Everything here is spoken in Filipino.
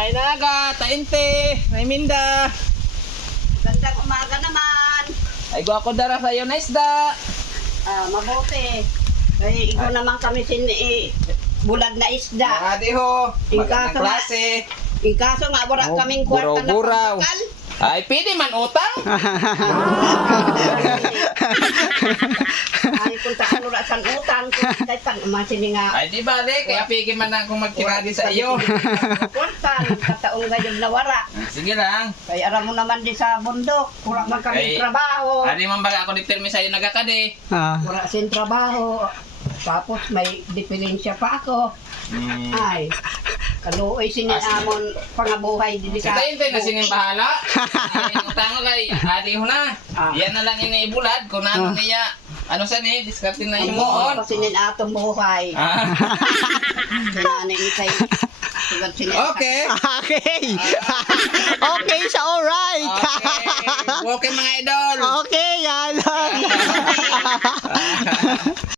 Ay naga, tainte, Raiminda. Gandang umaga naman. Ay gwa ko dara sa iyo na isda. Mabuti. Kaya ikaw naman kami bulag na isda. Adi ho, Ikaso magandang klase. Ikaso nga, wala kaming kwarta na Buraw-buraw. pagkakal. Ay, pwede man utang. Ay, kung saan urasan utang, kung kahit pang umasini nga. Ay, di ba, de? Kaya pigi man na akong magkiradi sa iyo. Kwarta, kataong ngayon na wara. Sige lang. Kaya aram mo naman di sa bundok, wala man kami Ay, trabaho. Adi man baga ako determine sa iyo nagakade. Wala sin trabaho. Tapos may diferensya pa ako. Ay, kaluoy sininamon pangabuhay din Sa tayo na sining bahala. Ay, utang kay adi ho na. Yan na lang iniibulad kung ano niya. Ano sa ni, diskarte na yung moon. Sinin atong buhay. Sinanay ni kay. Okay. Okay. Okay siya, alright. Okay. Okay mga idol. Okay, yan lang.